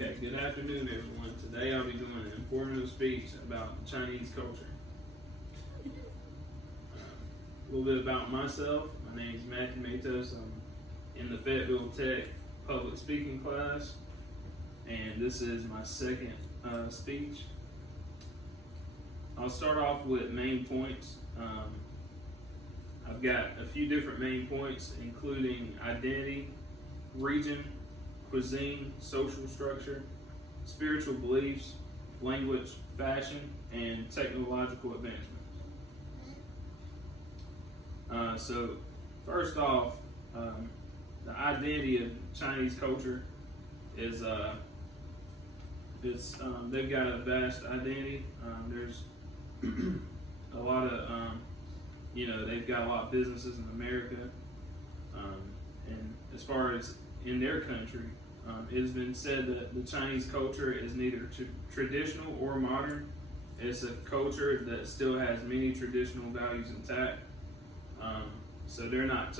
Okay, good afternoon, everyone. Today I'll be doing an informative speech about Chinese culture. A little bit about myself. My name is Matthew Matos. I'm in the Fayetteville Tech public speaking class, and this is my second speech. I'll start off with main points. I've got a few different main points, including identity, region, cuisine, social structure, spiritual beliefs, language, fashion, and technological advancements. So first off, the identity of Chinese culture is they've got a vast identity. There's a lot of they've got a lot of businesses in America, and as far as in their country, it has been said that the Chinese culture is neither traditional or modern. It's a culture that still has many traditional values intact. So they haven't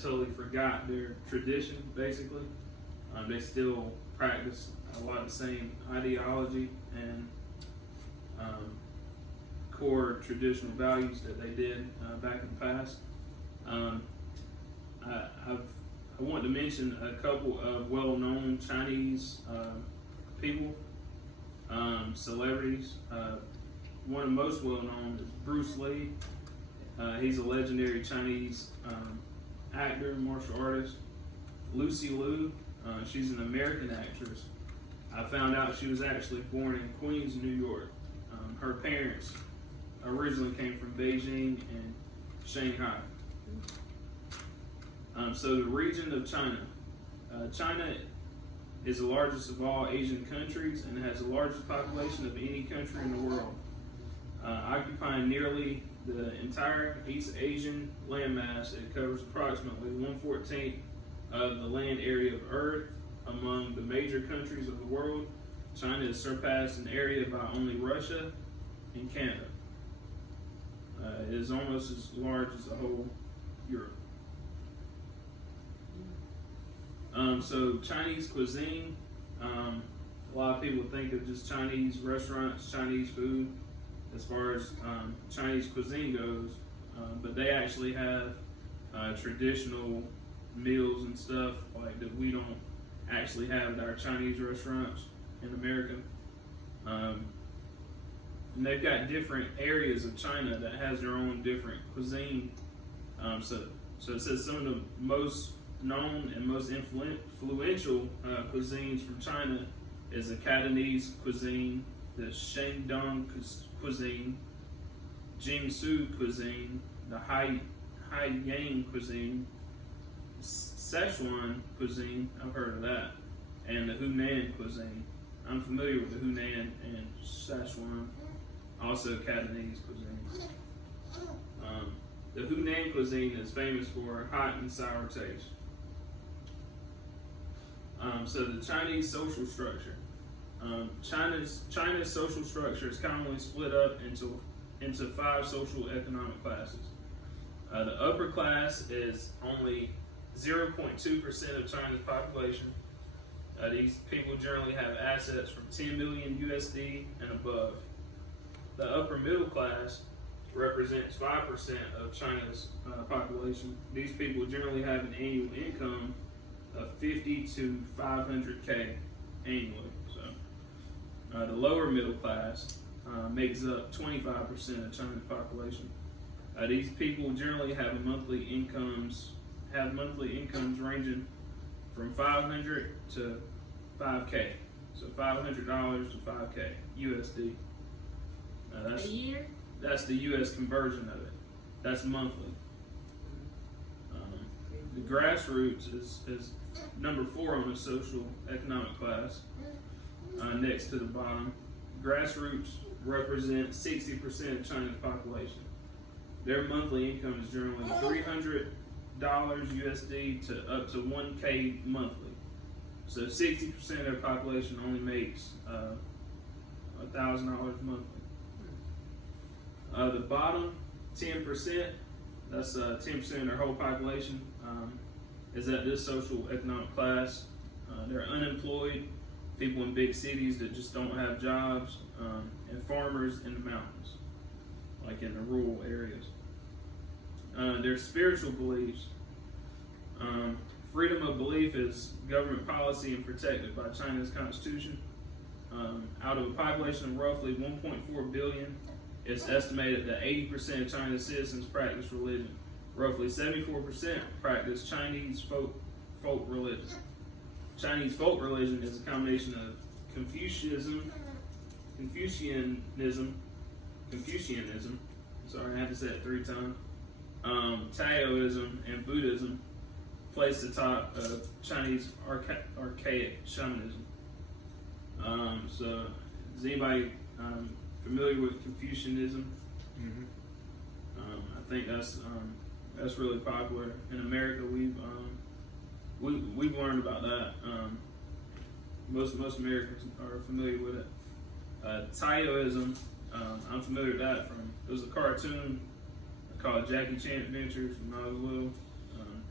totally forgot their tradition, basically. They still practice a lot of the same ideology and core traditional values that they did back in the past. I want to mention a couple of well-known Chinese people, celebrities. One of the most well-known is Bruce Lee. He's a legendary Chinese actor and martial artist. Lucy Liu, she's an American actress. I found out she was actually born in Queens, New York. Her parents originally came from Beijing and Shanghai. So the region of China. China is the largest of all Asian countries and has the largest population of any country in the world, occupying nearly the entire East Asian landmass. It covers approximately 1/14 of the land area of Earth. Among the major countries of the world, China is surpassed in area by only Russia and Canada. It is almost as large as the whole Europe. So Chinese cuisine, a lot of people think of just Chinese restaurants, Chinese food, as far as Chinese cuisine goes, but they actually have traditional meals and stuff like that we don't actually have at our Chinese restaurants in America. And they've got different areas of China that has their own different cuisine. So it says some of the most known and most influential cuisines from China is the Cantonese cuisine, the Shandong cuisine, Jiangsu cuisine, the Haiyang cuisine, Szechuan cuisine, I've heard of that, and the Hunan cuisine. I'm familiar with the Hunan and Szechuan, also Cantonese cuisine. The Hunan cuisine is famous for hot and sour taste. So the Chinese social structure. China's social structure is commonly split up into 5 social economic classes. The upper class is only 0.2% of China's population. These people generally have assets from 10 million USD and above. The upper middle class represents 5% of China's population. These people generally have an annual income of 50 to 500K annually. So the lower middle class makes up 25% of China's population. These people generally have monthly incomes ranging from 500 to 5K. So $500 to 5K USD. A year? That's the US conversion of it. That's monthly. The grassroots is number 4 on the social economic class, next to the bottom. Grassroots represent 60% of China's population. Their monthly income is generally $300 USD to up to 1K monthly. So 60% of their population only makes $1,000 monthly. The bottom 10%, that's 10% of their whole population, is at this social economic class. They're unemployed people in big cities that just don't have jobs, and farmers in the mountains, like in the rural areas. Their spiritual beliefs. Freedom of belief is government policy and protected by China's constitution. Out of a population of roughly 1.4 billion, it's estimated that 80% of China's citizens practice religion. Roughly 74% practice Chinese folk religion. Chinese folk religion is a combination of Confucianism. Sorry, I had to say it 3 times. Taoism and Buddhism, placed atop of Chinese archaic shamanism. So, is anybody familiar with Confucianism? Mm-hmm. I think that's really popular in America. We've learned about that. Most Americans are familiar with it. Taoism, I'm familiar with that from. It was a cartoon called Jackie Chan Adventures when I was little.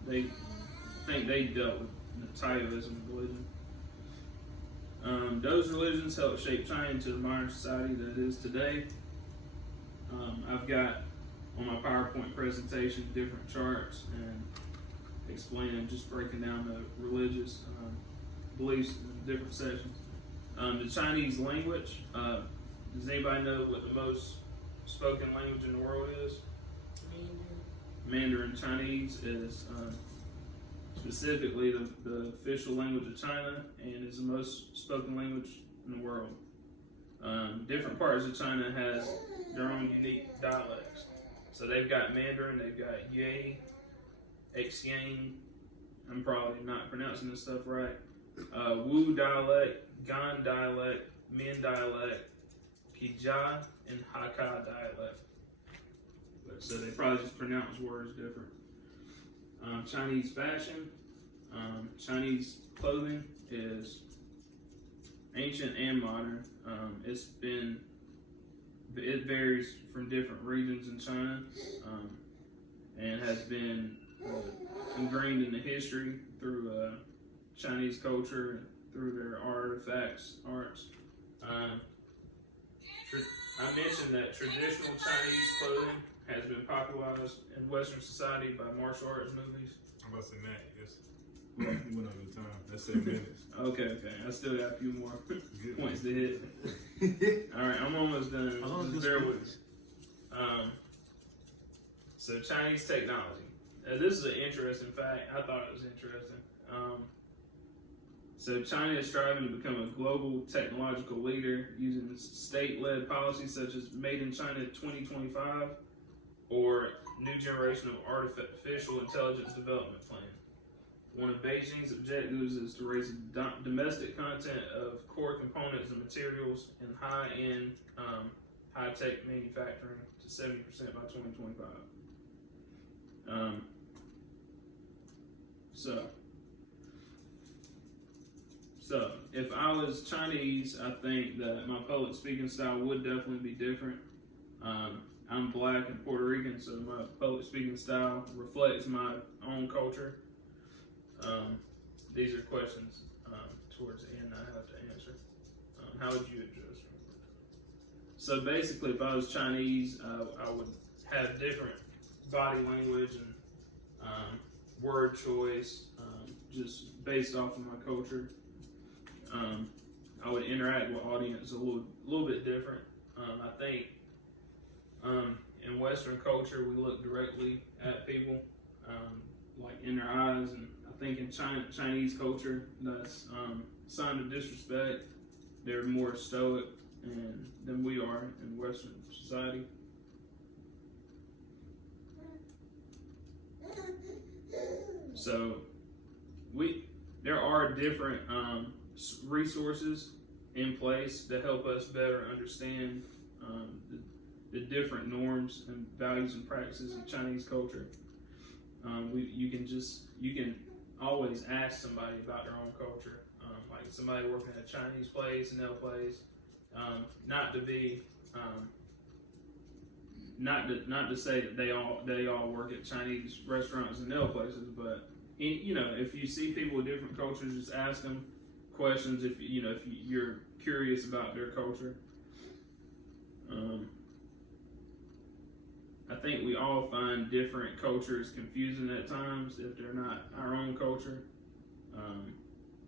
I think they dealt with the Taoism religion. Those religions helped shape China into the modern society that it is today. I've got on my PowerPoint presentation different charts and explaining, just breaking down the religious beliefs in different sections. The Chinese language. Does anybody know what the most spoken language in the world is? Mandarin Chinese is specifically the official language of China and is the most spoken language in the world. Different parts of China has their own unique dialects. So they've got Mandarin, they've got Yue, Xiang, I'm probably not pronouncing this stuff right, Wu dialect, Gan dialect, Min dialect, Pijia, and Hakka dialect. So they probably just pronounce words different. Chinese fashion. Chinese clothing is ancient and modern. It varies from different regions in China, and has been ingrained in the history through Chinese culture, through their arts. I mentioned that traditional Chinese clothing has been popularized in Western society by martial arts movies. I'm about to say that, yes. We went over the time. That's 7 minutes. Okay. I still got a few more points to hit. Alright, I'm almost done. Just bear with me. So Chinese technology. This is an interesting fact. I thought it was interesting. So China is striving to become a global technological leader using state-led policies such as Made in China 2025 or New Generation of Artificial Intelligence Development Plan. One of Beijing's objectives is to raise domestic content of core components and materials in high-end, high-tech manufacturing to 70% by 2025. So if I was Chinese, I think that my public speaking style would definitely be different. I'm black and Puerto Rican, so my public speaking style reflects my own culture. These are questions towards the end I have to answer. How would you address them? So basically, if I was Chinese, I would have different body language and word choice, just based off of my culture. I would interact with audience a little bit different. I think in Western culture, we look directly at people, like in their eyes, and I think in Chinese culture, that's a sign of disrespect. They're more stoic than we are in Western society. So there are different resources in place to help us better understand the different norms and values and practices of Chinese culture. You can always ask somebody about their own culture, like somebody working at a Chinese place, a nail place, not to say that they all work at Chinese restaurants and nail places, but if you see people with different cultures, just ask them questions if you're curious about their culture. I think we all find different cultures confusing at times if they're not our own culture.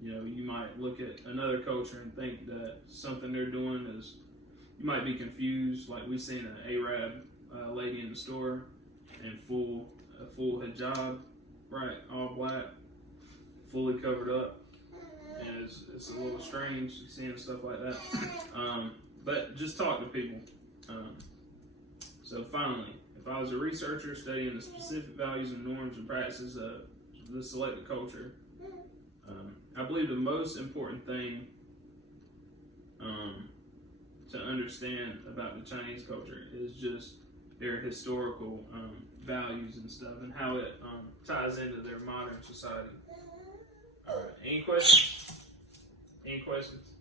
You might look at another culture and think that something they're doing is, you might be confused. Like we seen an Arab lady in the store in full hijab, right, all black, fully covered up, and it's a little strange seeing stuff like that. But just talk to people. So finally, if I was a researcher studying the specific values and norms and practices of the selected culture, I believe the most important thing to understand about the Chinese culture is just their historical values and stuff, and how it ties into their modern society. All right. Any questions? Any questions?